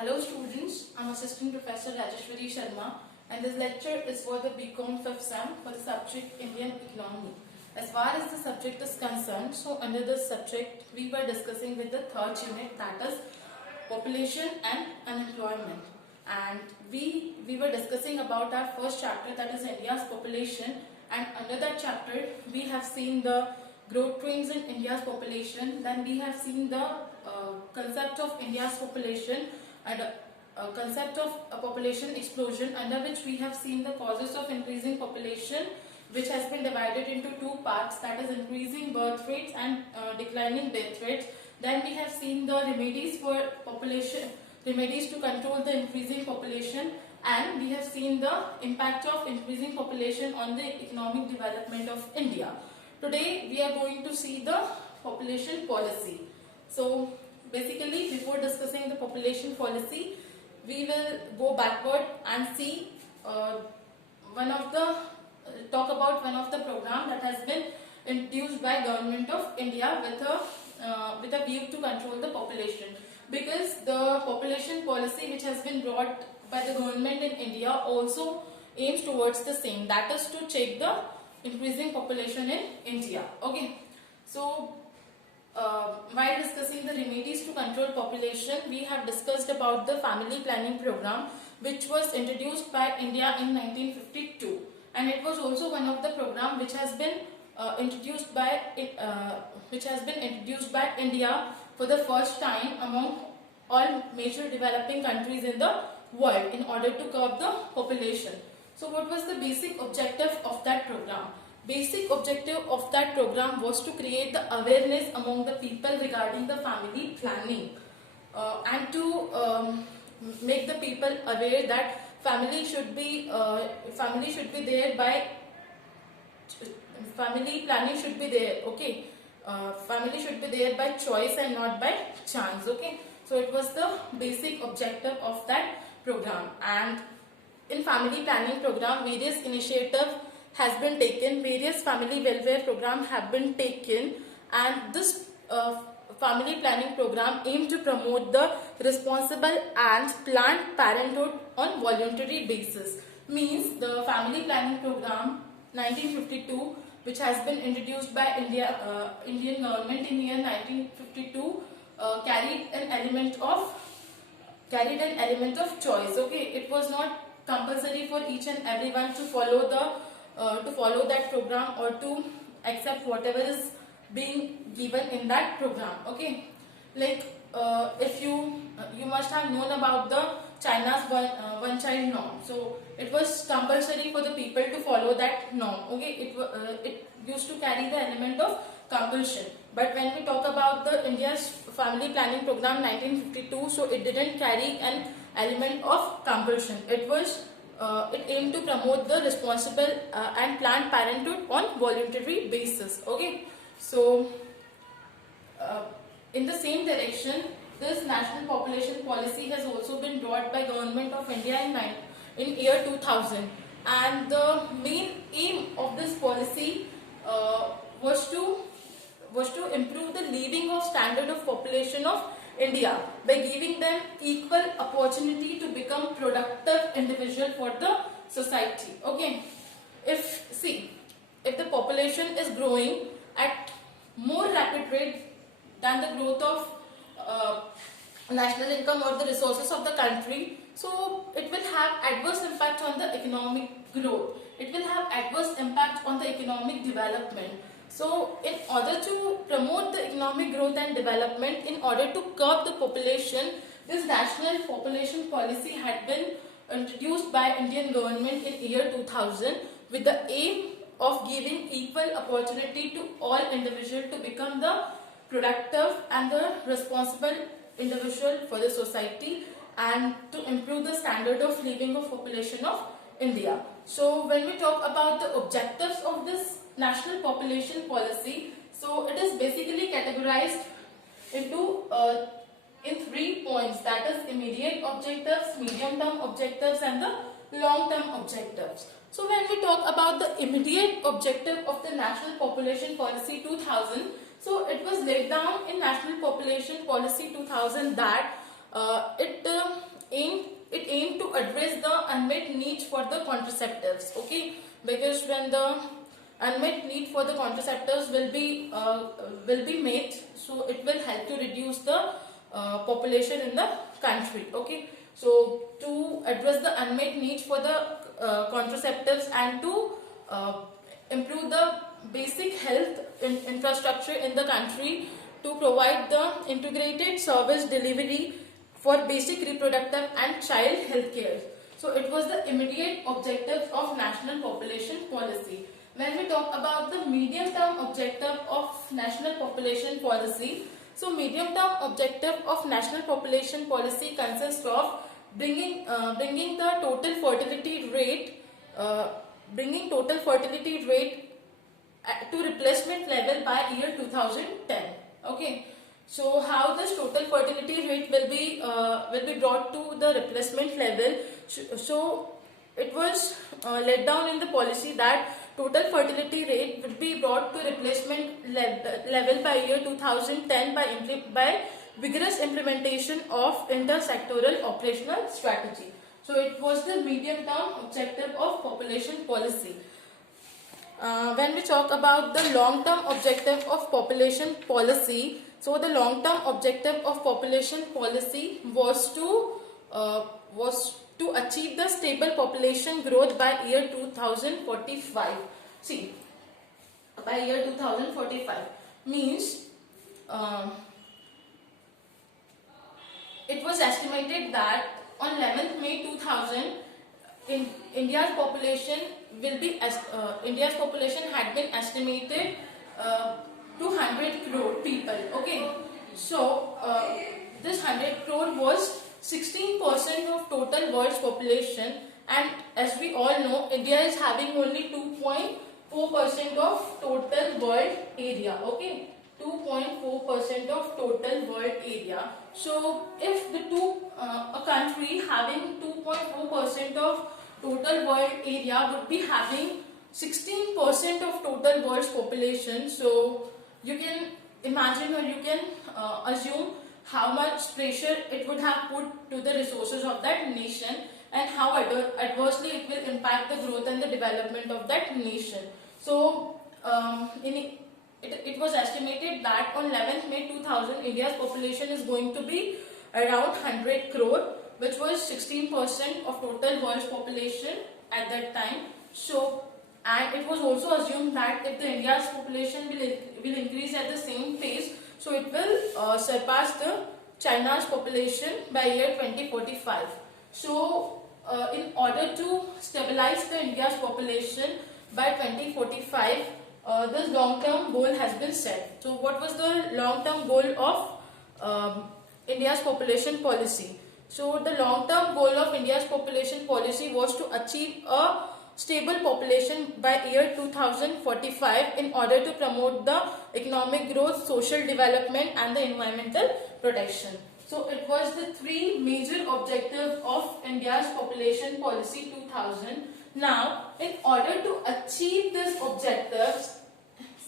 Hello students, I'm Assistant Professor Rajeshwari Sharma and this lecture is for the BCom 5th Sem for the subject Indian Economy. As far as the subject is concerned, so under this subject we were discussing with the third unit, that is population and unemployment, and we were discussing about our first chapter, that is India's population, and under that chapter we have seen the growth trends in India's population. Then we have seen the concept of India's population and a concept of a population explosion, under which we have seen the causes of increasing population, which has been divided into two parts, that is increasing birth rates and declining death rates. Then we have seen the remedies for population, remedies to control the increasing population, and we have seen the impact of increasing population on the economic development of India. Today we are going to see the population policy. So basically, before discussing the population policy, we will go backward and see talk about one of the program that has been introduced by Government of India with a view to control the population, because the population policy which has been brought by the government in India also aims towards the same, that is to check the increasing population in India. Okay, so while discussing the remedies to control population, we have discussed about the family planning program which was introduced by India in 1952, and it was also one of the program which has been introduced by India for the first time among all major developing countries in the world in order to curb the population. So what was the basic objective of that program? Basic objective of that program was to create the awareness among the people regarding the family planning and to make the people aware that family should be there by family planning should be there. Okay, family should be there by choice and not by chance. Okay, so it was the basic objective of that program, and in family planning program various initiatives has been taken, various family welfare program have been taken, and this family planning program aimed to promote the responsible and planned parenthood on voluntary basis. Means the family planning program 1952, which has been introduced by Indian government in year 1952, carried an element of choice. Okay, it was not compulsory for each and everyone to follow that program or to accept whatever is being given in that program. Okay, like if you must have known about the China's one child norm. So it was compulsory for the people to follow that norm. Okay, it used to carry the element of compulsion. But when we talk about the India's family planning program 1952, so it didn't carry an element of compulsion. It aimed to promote the responsible and planned parenthood on voluntary basis. Okay, so in the same direction, this national population policy has also been brought by Government of India in year 2000, and the main aim of this policy was to improve the living of standard of population of India by giving them equal opportunity to become productive individual for the society. Okay, if the population is growing at more rapid rate than the growth of national income or the resources of the country, so it will have adverse impact on the economic growth. It will have adverse impact on the economic development. So in order to promote the economic growth and development, in order to curb the population, this national population policy had been introduced by Indian government in year 2000 with the aim of giving equal opportunity to all individuals to become the productive and the responsible individual for the society and to improve the standard of living of population of India. So when we talk about the objectives of this national population policy, so it is basically categorized into in 3 points, that is immediate objectives, medium term objectives and the long term objectives. So when we talk about the immediate objective of the national population policy 2000, so it was laid down in national population policy 2000 that aimed to address the unmet needs for the contraceptives. Okay, because when the unmet need for the contraceptives will be met, so it will help to reduce the population in the country. Okay, so to address the unmet needs for the contraceptives and to improve the basic health infrastructure in the country, to provide the integrated service delivery for basic reproductive and child health care. So it was the immediate objective of national population policy. When we talk about the medium term objective of national population policy, so medium term objective of national population policy consists of bringing the total fertility rate to replacement level by year 2010. Okay, so how this total fertility rate will be brought to the replacement level? So it was laid down in the policy that total fertility rate would be brought to replacement level by year 2010 by vigorous implementation of intersectoral operational strategy. So it was the medium term objective of population policy. When we talk about the long term objective of population policy, so the long term objective of population policy was to achieve the stable population growth by year 2045. See, by year 2045 means it was estimated that on 11th May 2000, India's population had been estimated 200 crore people. Okay, so this 100 crore was 16% of total world's population, and as we all know, India is having only 2.4% of total world area. Okay, 2.4% of total world area. So if a country having 2.4% of total world area would be having 16% of total world's population, so you can imagine, or you can assume how much pressure it would have put to the resources of that nation, and how adversely it will impact the growth and the development of that nation. So it was estimated that on 11th May 2000, India's population is going to be around 100 crore, which was 16% of total world's population at that time. So, and it was also assumed that if the India's population will increase at the same pace, so it will surpass the China's population by year 2045. So, in order to stabilize the India's population by 2045, this long-term goal has been set. So, what was the long-term goal of India's population policy? So, the long-term goal of India's population policy was to achieve a stable population by year 2045 in order to promote the economic growth, social development and the environmental protection. So it was the three major objectives of India's population policy 2000. Now, in order to achieve these objectives,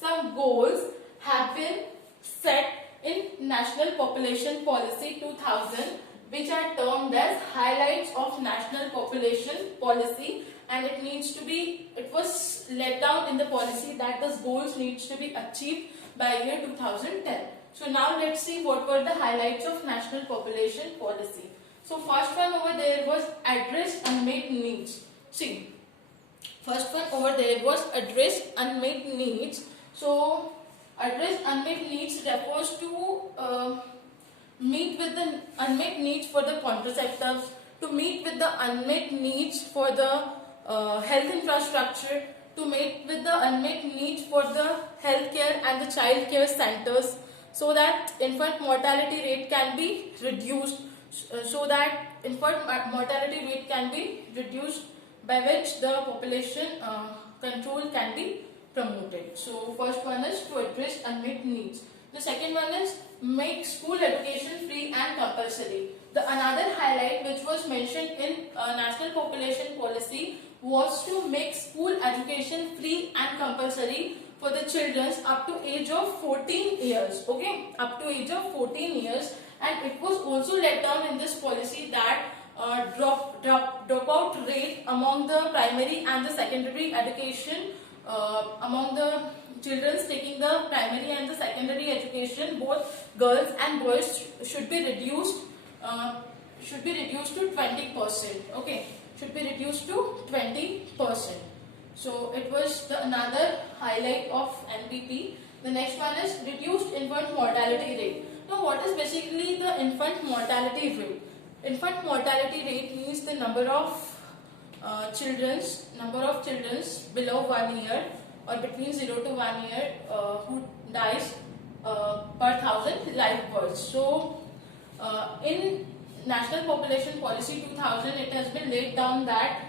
some goals have been set in National Population Policy 2000, which are termed as highlights of National Population Policy, and it was laid down in the policy that those goals needs to be achieved by year 2010. So now let's see what were the highlights of National Population Policy. So first one over there was address unmet needs. See, first one over there was address unmet needs. So address unmet needs refers to meet with the unmet needs for the contraceptives, to meet with the unmet needs for the health infrastructure, to meet with the unmet needs for the healthcare and the child care centers, so that infant mortality rate can be reduced, by which the population control can be promoted. So first one is to address unmet needs. The second one is make school education free and compulsory. The another highlight which was mentioned in National Population Policy was to make school education free and compulsory for the children up to age of 14 years. Okay, up to age of 14 years. And it was also laid down in this policy that dropout rate among the primary and the secondary education, among the children taking the primary and the secondary education, both girls and boys should be reduced to 20%. Okay, should be reduced to 20%. So it was another highlight of NPP. The next one is reduced infant mortality rate. Now, what is basically the infant mortality rate? Infant mortality rate means the number of children below 1 year or between 0 to 1 year who dies per 1,000 live births. So, in National Population Policy 2000, it has been laid down that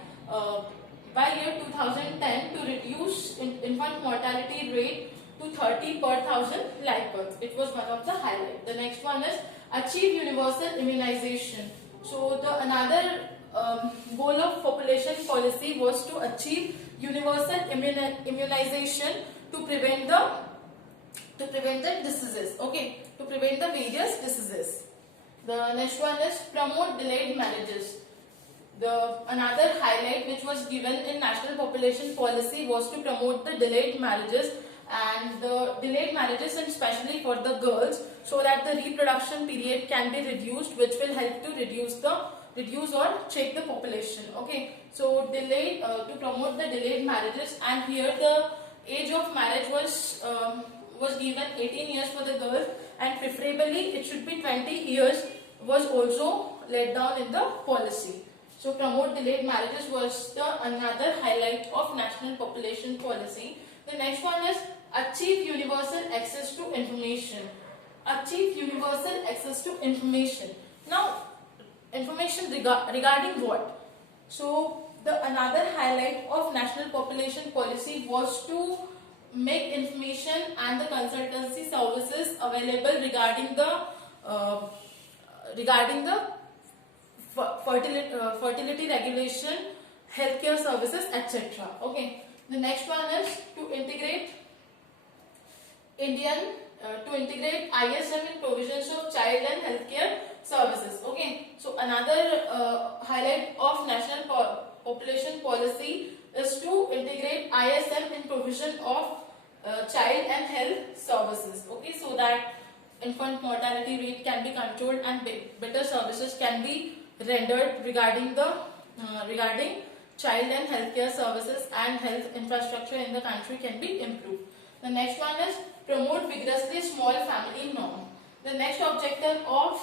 by year 2010 to reduce infant mortality rate to 30 per 1,000 live births. It was one of the highlights. The next one is achieve universal immunization. So another goal of population policy was to achieve universal immunization to prevent the diseases. Okay, to prevent the various diseases. The next one is promote delayed marriages. Another highlight which was given in National Population Policy was to promote the delayed marriages, and the delayed marriages, and especially for the girls, so that the reproduction period can be reduced, which will help to reduce or check the population. Okay, so to promote the delayed marriages, and here the age of marriage was given 18 years for the girls, and preferably it should be 20 years was also laid down in the policy. So promote delayed marriages was another highlight of National Population Policy. The next one is achieve universal access to information. Achieve universal access to information. Now, information regarding what? So another highlight of National Population Policy was to make information and the consultancy services available regarding the fertility regulation, healthcare services, etc. Okay. The next one is to integrate ISM in provisions of child and healthcare services. Okay. So another highlight of National Population Policy is to integrate ISM in provision of child and health services. Okay. So that infant mortality rate can be controlled and better services can be rendered regarding child and healthcare services, and health infrastructure in the country can be improved. The next one is promote vigorously small family norm. The next objective of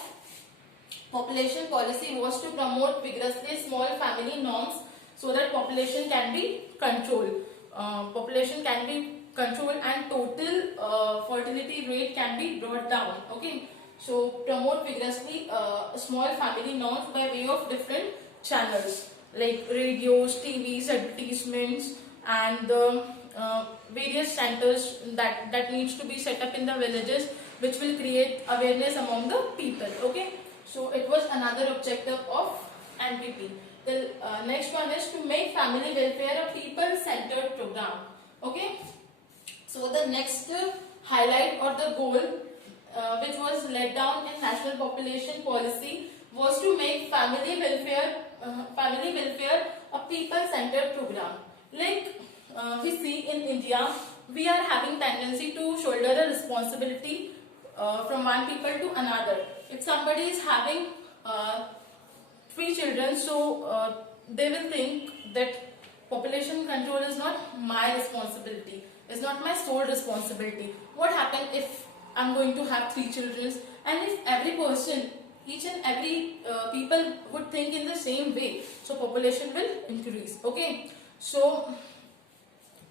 population policy was to promote vigorously small family norms so that population can be controlled. And total fertility rate can be brought down. Okay. So promote vigorously small family norms by way of different channels like radios, TVs, advertisements, and the various centers that needs to be set up in the villages, which will create awareness among the people. Okay, so it was another objective of NPP. The next one is to make family welfare a people-centered program. Okay, so the next highlight or the goal which was laid down in National Population Policy was to make family welfare a people-centered program. Like we see in India, we are having tendency to shoulder a responsibility from one people to another. If somebody is having 3 children, so they will think that population control is not my responsibility, is not my sole responsibility. What happens if I'm going to have 3 children, and if every person, each and every people would think in the same way, so population will increase. Okay, so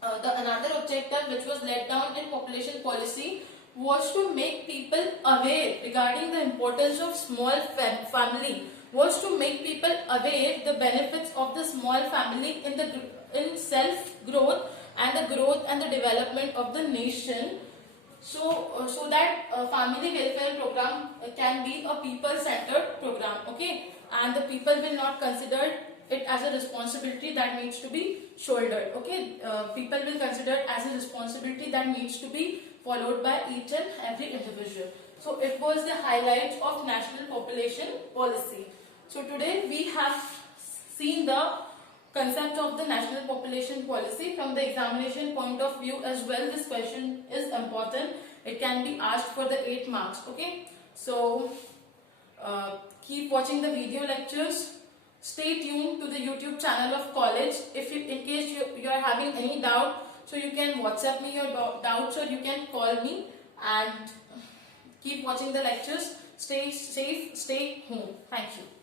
another objective which was laid down in population policy was to make people aware regarding the importance of small family, was to make people aware the benefits of the small family in self growth and the growth and the development of the nation. So that family welfare program can be a people-centered program. Okay, and the people will not consider it as a responsibility that needs to be shouldered. Okay, people will consider it as a responsibility that needs to be followed by each and every individual. So it was the highlight of National Population Policy. So today we have seen the concept of the national population policy from the examination point of view as well. This question is important. It can be asked for the 8 marks. Okay. So keep watching the video lectures. Stay tuned to the YouTube channel of college. If you, in case you are having any doubt, so you can WhatsApp me your doubts or you can call me, and keep watching the lectures. Stay safe, stay home. Thank you.